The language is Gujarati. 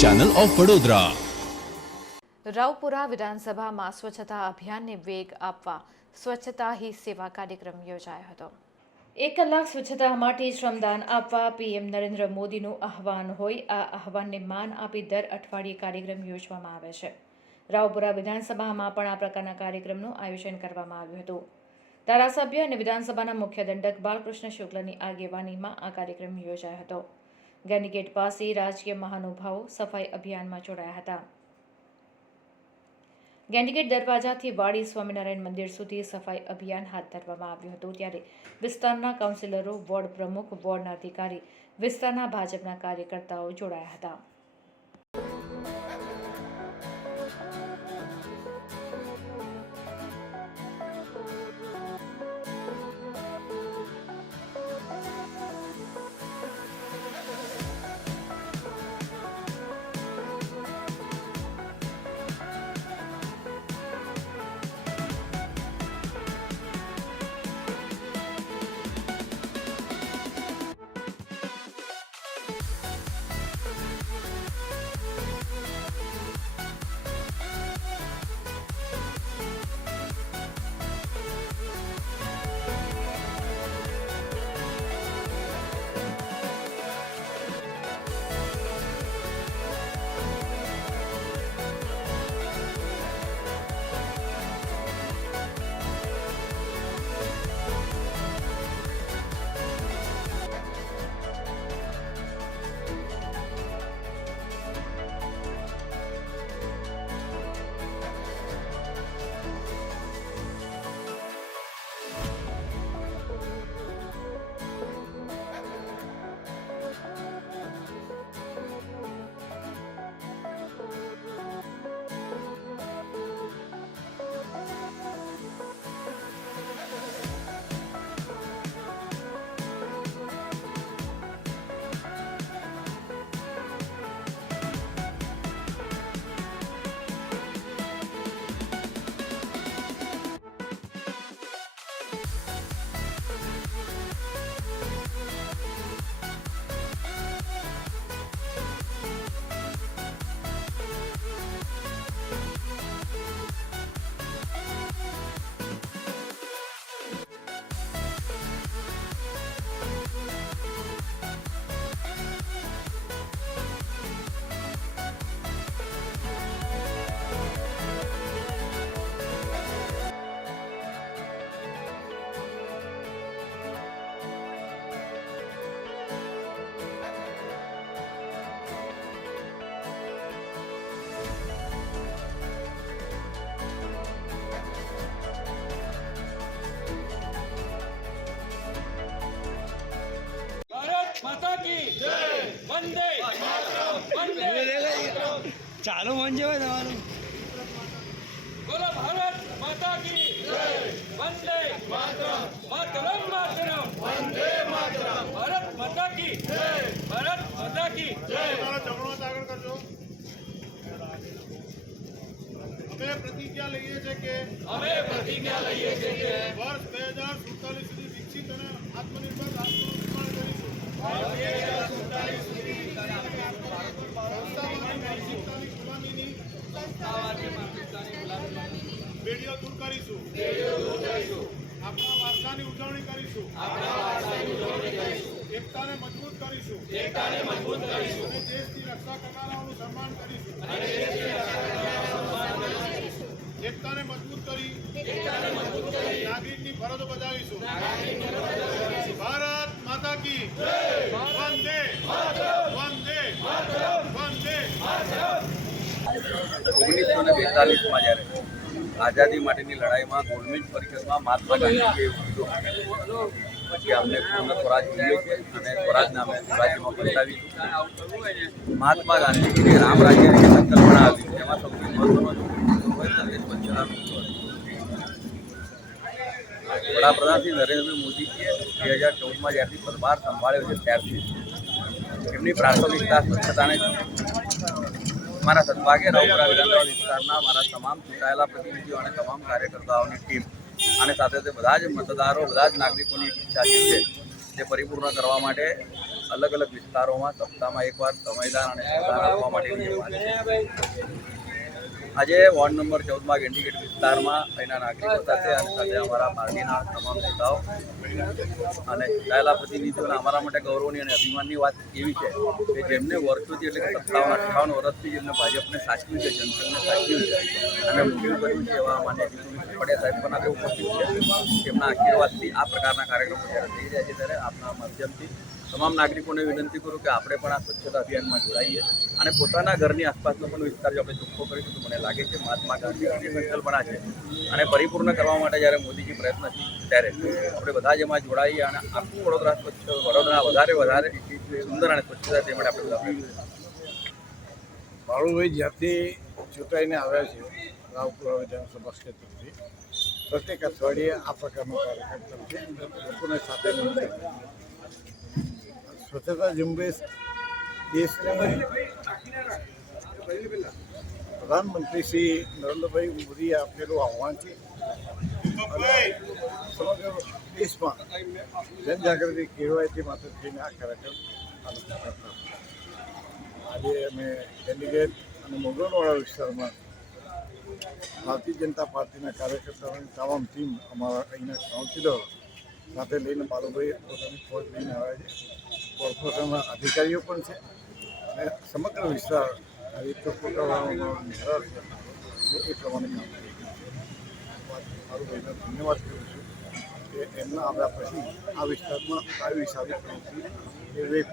ચેનલ ઓફ વડોદરા રાવપુરા વિધાનસભામાં સ્વચ્છતા અભિયાનને વેગ આપવા સ્વચ્છતા હી સેવા કાર્યક્રમ યોજાયો હતો. એક કલાક સ્વચ્છતા માટે શ્રમદાન આપવા પીએમ નરેન્દ્ર મોદીનું આહવાન હોય આ આહવાનને માન આપી દર અઠવાડિયે કાર્યક્રમ યોજવામાં આવે છે. રાવપુરા વિધાનસભામાં પણ આ પ્રકારના કાર્યક્રમનું આયોજન કરવામાં આવ્યું હતું. ધારાસભ્ય અને વિધાનસભાના મુખ્ય દંડક બાલકૃષ્ણ શુક્લની આગેવાનીમાં આ કાર્યક્રમ યોજાયો હતો. ગેટ પાસે રાજકીય મહાનુભાવો સફાઈ અભિયાનમાં જોડાયા હતા. ગેન્ડીગેટ દરવાજાથી વાડી સ્વામિનારાયણ મંદિર સુધી સફાઈ અભિયાન હાથ ધરવામાં આવ્યું હતું. ત્યારે વિસ્તારના કાઉન્સિલરો, વોર્ડ પ્રમુખ, વોર્ડના અધિકારી, વિસ્તારના ભાજપના કાર્યકર્તાઓ જોડાયા હતા. चालो मन जो तुम्हारे बोलो भारत माता की। वंदे मातरम। मातरम वंदे मातरम। भारत माता की। जय। भारत माता की। जय। हमारा जमणो सागर कर जो हमें प्रतिज्ञा लिए छे के। हमें प्रतिज्ञा लिए छे के। वर्ष 2047 સુધી વિકસિત અને આત્મનિર્ભર રાષ્ટ્ર નિર્માણ કરીશું 2047 કરીશું એકતાને મજબૂત કરીશું અને દેશની રક્ષા કરનારાઓનું સન્માન કરીશું એકતાને મજબૂત કરી. નાગરિકની ફરજો બજાવીશું. ભારત માતા કી વંદે. વંદે. વંદે. ઓગણીસો ને બેતાલીસમાં જ્યારે આઝાદી માટેની લડાઈમાં ગોળમેજ પરિષદમાં મહાત્મા કીધું કે અમને પૂર્ણ સ્વરાજ મળ્યો છે અને સ્વરાજના અમે રાજ્યમાં બતાવીશું મહાત્મા ગાંધીજીએ રામ રાજ્યની સંકલ્પના આવી તેમાં સૌથી મહત્વનો વડાપ્રધાન શ્રી નરેન્દ્ર મોદીજીએ બે હજાર ચૌદમાં જ્યારથી પદભાર સંભાળ્યો છે ત્યારથી. એમની પ્રાથમિકતા સ્વચ્છતાને. મારા સદભાગે રાવપુરા વિધાનસભા વિસ્તારના મારા તમામ ચૂંટાયેલા પ્રતિનિધિઓ અને તમામ કાર્યકર્તાઓની ટીમ અને સાથે સાથે બધા જ મતદારો, બધા જ નાગરિકોની ઈચ્છા છે તે પરિપૂર્ણ કરવા માટે અલગ અલગ વિસ્તારોમાં સપ્તાહમાં એકવાર સમયદાન અને સહકાર આપવા માટેની આજે વોર્ડ નંબર ચૌદમાં ગેન્ડીગેટ વિસ્તારમાં અહીંના નાગરિકો સાથે અને સાથે અમારા પાર્ટીના તમામ નેતાઓ અને ચૂંટાયેલા પ્રતિનિધિઓને અમારા માટે ગૌરવની અને અભિમાનની વાત એવી છે કે જેમને વર્ષોથી એટલે કે સત્તાવન, અઠ્ઠાવન વર્ષથી જેમને ભાજપને સાચવ્યું છે જનસંઘને સાચવ્યું છે અને મુખ્ય કર્યું છે એવા માન્ય પટેલ સાહેબ પણ આજે ઉપસ્થિત છે. તેમના આશીર્વાદથી આ પ્રકારના કાર્યક્રમો જ્યારે થઈ રહ્યા છે ત્યારે આપના માધ્યમથી તમામ નાગરિકોને વિનંતી કરું કે આપણે પણ આ સ્વચ્છતા અભિયાનમાં જોડાઈએ અને પોતાના ઘરની આસપાસનો પણ વિસ્તાર જો આપણે ચોખ્ખો કરીશું તો મને લાગે છે મહાત્મા ગાંધીની સંકલ્પના છે અને પરિપૂર્ણ કરવા માટે જ્યારે મોદીજી પ્રયત્નશીલ ત્યારે આપણે બધા જ એમાં જોડાઈએ અને આખું વડોદરા સ્વચ્છ, વડોદરા વધારે વધારે સુંદર અને સ્વચ્છ થાય તે માટે આપણે બધા. બાળુભાઈ, જ્યાંથી ચૂંટાઈને આવ્યા છે, રાવપુરા વિધાનસભા ક્ષેત્રથી, પ્રત્યેક અઠવાડિયે આ પ્રકારનો કાર્યક્રમ છે લોકોને સાથે સ્વચ્છતા ઝુંબેશ દેશની પ્રધાનમંત્રી શ્રી નરેન્દ્રભાઈ મોદીએ આપેલું આહ્વાન છે. સમગ્ર દેશમાં જનજાગૃતિ કેળવાય તે માટે થઈને આ કાર્યક્રમ આજે અમે ચંદીગઢ અને મોગલવાડા વિસ્તારમાં ભારતીય જનતા પાર્ટીના કાર્યકર્તાઓની તમામ ટીમ અમારા અહીંના કાઉન્સિલરો સાથે લઈને બાલુભાઈ પોતાની ફોજ લઈને આવે છે. કોર્પોરેશનના અધિકારીઓ પણ છે. અને સમગ્ર વિસ્તાર આ રીતે પોતાનો નિર્ધાર છે. એ પ્રમાણે કામ બાલુભાઈને ધન્યવાદ કરું છું કે એમના આવ્યા પછી આ વિસ્તારમાં આવી સારી પ્રવૃત્તિ એ વેગ